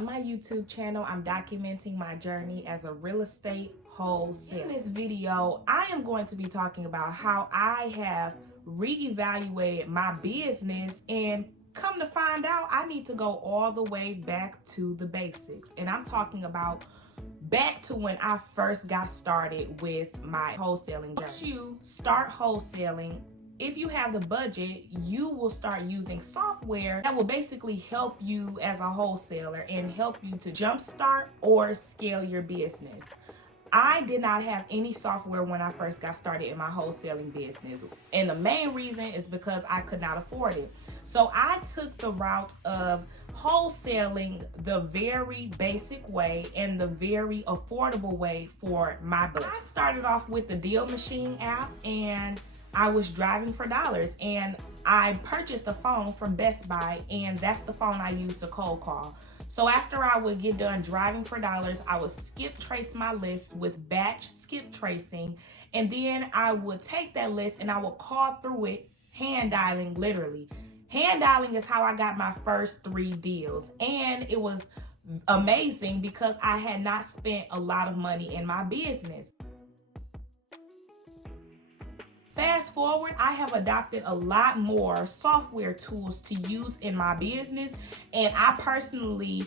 On my YouTube channel, I'm documenting my journey as a real estate wholesaler. In this video, I am going to be talking about how I have reevaluated my business and come to find out I need to go all the way back to the basics. And I'm talking about back to when I first got started with my wholesaling journey. Once you start wholesaling, if you have the budget, you will start using software that will basically help you as a wholesaler and help you to jumpstart or scale your business. I did not have any software when I first got started in my wholesaling business. And the main reason is because I could not afford it. So I took the route of wholesaling the very basic way and the very affordable way for my budget. I started off with the Deal Machine app, and I was driving for dollars, and I purchased a phone from Best Buy, and that's the phone I used to cold call. So after I would get done driving for dollars, I would skip trace my list with batch skip tracing, and then I would take that list and I would call through it, hand dialing, literally. Hand dialing is how I got my first 3 deals, and it was amazing because I had not spent a lot of money in my business. Fast forward, I have adopted a lot more software tools to use in my business, and I personally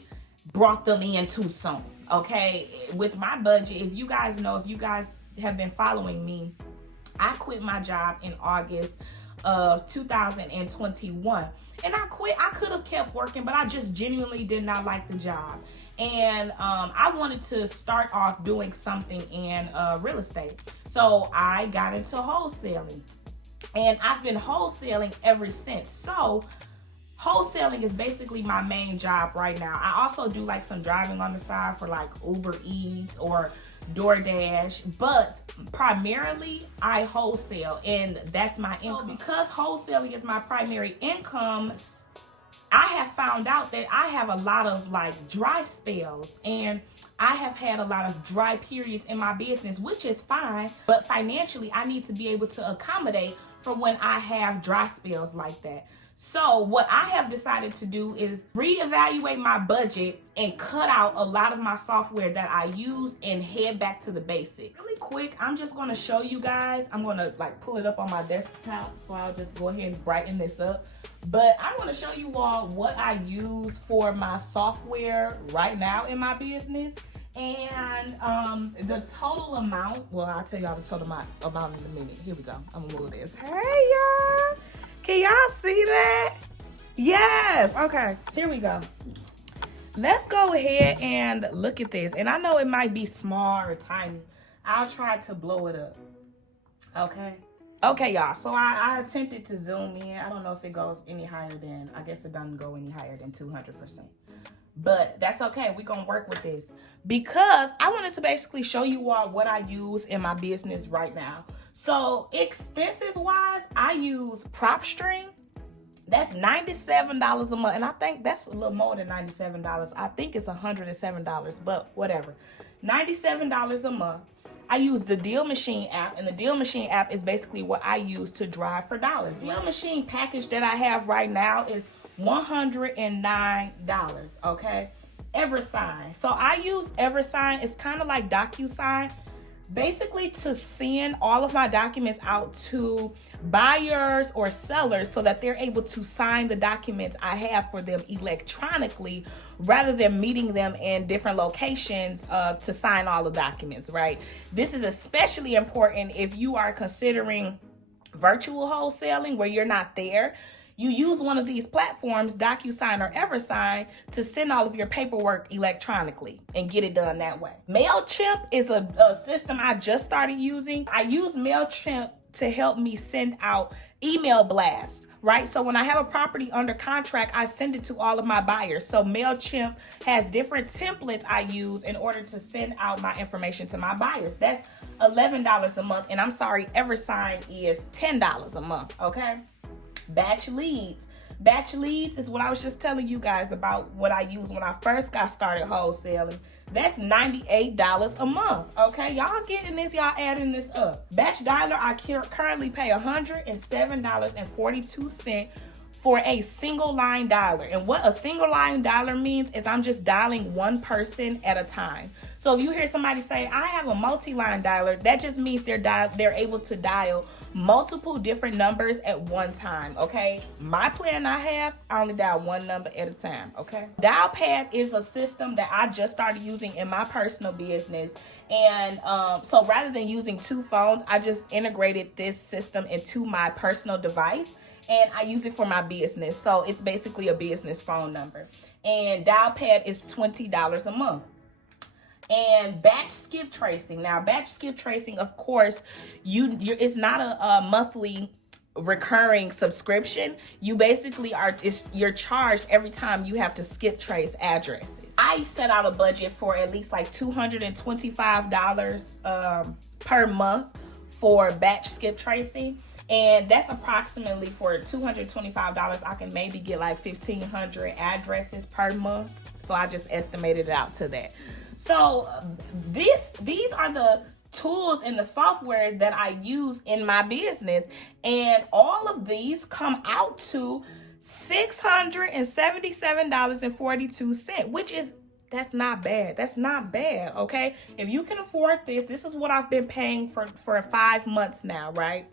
brought them in too soon, okay? With my budget, if you guys know, if you guys have been following me, I quit my job in August of 2021, and I quit. I could have kept working, but I just genuinely did not like the job. And I wanted to start off doing something in real estate. So I got into wholesaling, and I've been wholesaling ever since. So wholesaling is basically my main job right now. I also do like some driving on the side for like Uber Eats or DoorDash, but primarily I wholesale, and that's my income. So because wholesaling is my primary income, I have found out that I have a lot of like dry spells, and I have had a lot of dry periods in my business, which is fine, but financially I need to be able to accommodate for when I have dry spells like that. So what I have decided to do is reevaluate my budget and cut out a lot of my software that I use and head back to the basics. Really quick, I'm just going to show you guys. I'm going to like pull it up on my desktop, so I'll just go ahead and brighten this up. But I'm going to show you all what I use for my software right now in my business. And the total amount, well, I'll tell y'all the total amount in a minute. Here we go. I'm going to move this. Hey, y'all. Can y'all see that? Yes. Okay, here we go. Let's go ahead and look at this. And I know it might be small or tiny. I'll try to blow it up. Okay, y'all. So I attempted to zoom in. I don't know if it goes any higher than, I guess it doesn't go any higher than 200%. But that's okay. We're going to work with this because I wanted to basically show you all what I use in my business right now. So expenses wise, I use PropStream. That's $97 a month. And I think that's a little more than $97. I think it's $107, but whatever. $97 a month. I use the Deal Machine app, and the Deal Machine app is basically what I use to drive for dollars. The Deal Machine package that I have right now is $109, okay? EverSign. So I use EverSign. It's kind of like DocuSign, basically to send all of my documents out to buyers or sellers so that they're able to sign the documents I have for them electronically rather than meeting them in different locations to sign all the documents, right? This is especially important if you are considering virtual wholesaling where you're not there. You use one of these platforms, DocuSign or EverSign, to send all of your paperwork electronically and get it done that way. MailChimp is a system I just started using. I use MailChimp to help me send out email blasts, right? So when I have a property under contract, I send it to all of my buyers. So MailChimp has different templates I use in order to send out my information to my buyers. That's $11 a month. And I'm sorry, EverSign is $10 a month, okay? Batch leads. Batch leads is what I was just telling you guys about what I used when I first got started wholesaling. That's $98 a month. Okay, y'all getting this, y'all adding this up. Batch dialer, I currently pay $107.42 for a single line dialer. And what a single line dialer means is I'm just dialing one person at a time. So if you hear somebody say, I have a multi-line dialer, that just means they're able to dial multiple different numbers at one time, okay? My plan I only dial one number at a time, okay? Dialpad is a system that I just started using in my personal business. And so rather than using two phones, I just integrated this system into my personal device, and I use it for my business. So it's basically a business phone number. And Dialpad is $20 a month. And batch skip tracing. Now, batch skip tracing, of course, it's not a monthly recurring subscription. You basically you're charged every time you have to skip trace addresses. I set out a budget for at least like $225 per month for batch skip tracing. And that's approximately, for $225, I can maybe get like 1,500 addresses per month. So I just estimated it out to that. So these are the tools and the software that I use in my business. And all of these come out to $677.42, which is, that's not bad. That's not bad, okay? If you can afford this is what I've been paying for 5 months now, right?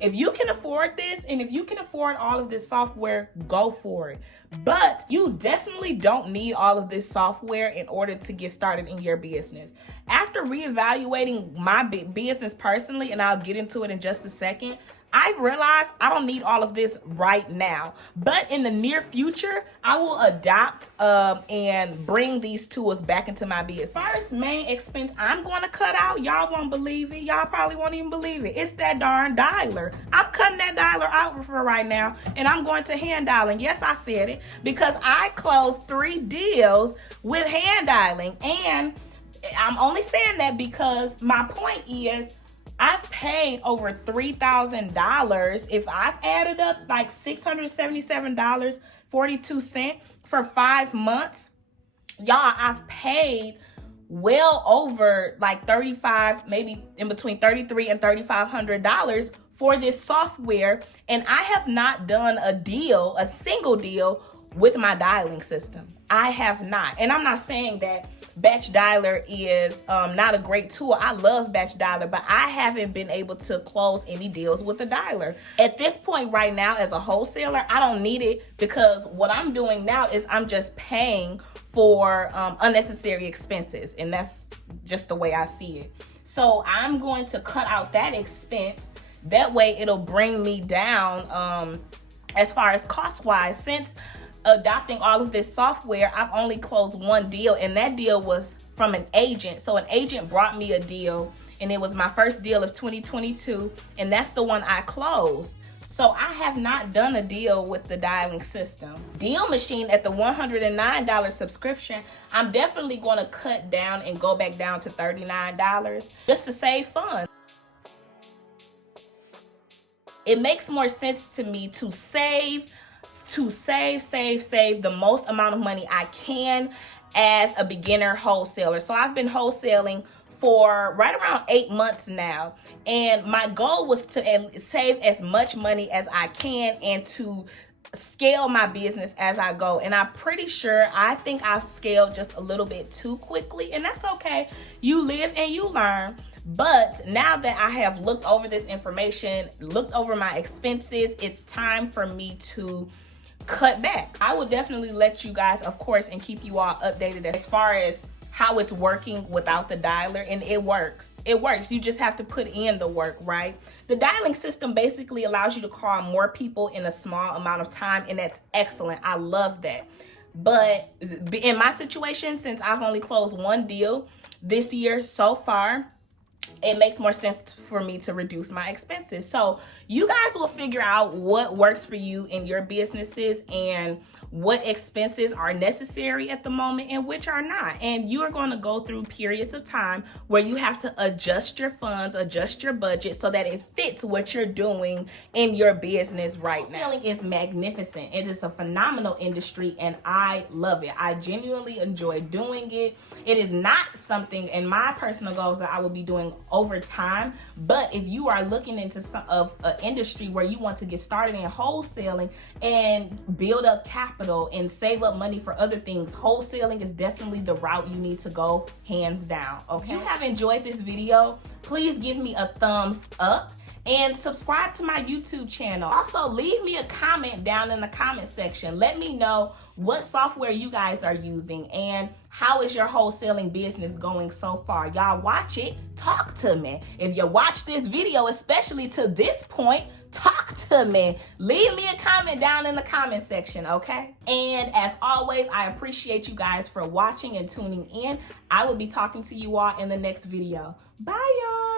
If you can afford this, and if you can afford all of this software, go for it. But you definitely don't need all of this software in order to get started in your business. After reevaluating my business personally, and I'll get into it in just a second, I realized I don't need all of this right now. But in the near future, I will adopt and bring these tools back into my business. First main expense I'm going to cut out, y'all won't believe it. Y'all probably won't even believe it. It's that darn dialer. I'm cutting that dialer out for right now, and I'm going to hand dialing. Yes, I said it, because I closed 3 deals with hand dialing. And I'm only saying that because my point is, I've paid over $3,000. If I've added up like $677.42 for 5 months, y'all, I've paid well over like 35, maybe in between $3,300 and $3,500 for this software. And I have not done a single deal with my dialing system. I have not. And I'm not saying that Batch Dialer is not a great tool. I love Batch Dialer, but I haven't been able to close any deals with the dialer. At this point right now, as a wholesaler, I don't need it, because what I'm doing now is I'm just paying for unnecessary expenses, and that's just the way I see it. So I'm going to cut out that expense. That way it'll bring me down as far as cost-wise. Since adopting all of this software, I've only closed 1 deal, and that deal was from an agent. So an agent brought me a deal, and it was my first deal of 2022, and that's the one I closed. So I have not done a deal with the dialing system. Deal Machine, at the $109 subscription, I'm definitely going to cut down and go back down to $39 just to save funds. It makes more sense to me to save the most amount of money I can as a beginner wholesaler. So I've been wholesaling for right around 8 months now, and my goal was to save as much money as I can and to scale my business as I go. And I'm pretty sure, I think I've scaled just a little bit too quickly, and that's okay. You live and you learn. But now that I have looked over this information, looked over my expenses, it's time for me to cut back. I will definitely let you guys, of course, and keep you all updated as far as how it's working without the dialer. And it works. It works. You just have to put in the work, right? The dialing system basically allows you to call more people in a small amount of time, and that's excellent. I love that. But in my situation, since I've only closed 1 deal this year so far, it makes more sense for me to reduce my expenses. So you guys will figure out what works for you in your businesses and what expenses are necessary at the moment and which are not. And you are going to go through periods of time where you have to adjust your funds, adjust your budget so that it fits what you're doing in your business right now. Wholesaling is magnificent. It is a phenomenal industry and I love it. I genuinely enjoy doing it. It is not something in my personal goals that I will be doing over time, but if you are looking into some of an industry where you want to get started in wholesaling and build up capital and save up money for other things, wholesaling is definitely the route you need to go, hands down. Okay, if you have enjoyed this video, please give me a thumbs up and subscribe to my YouTube channel. Also, leave me a comment down in the comment section. Let me know what software you guys are using and how is your wholesaling business going so far. Y'all watch it, talk to me. If you watch this video, especially to this point, talk to me. Leave me a comment down in the comment section, okay? And as always, I appreciate you guys for watching and tuning in. I will be talking to you all in the next video. Bye, y'all.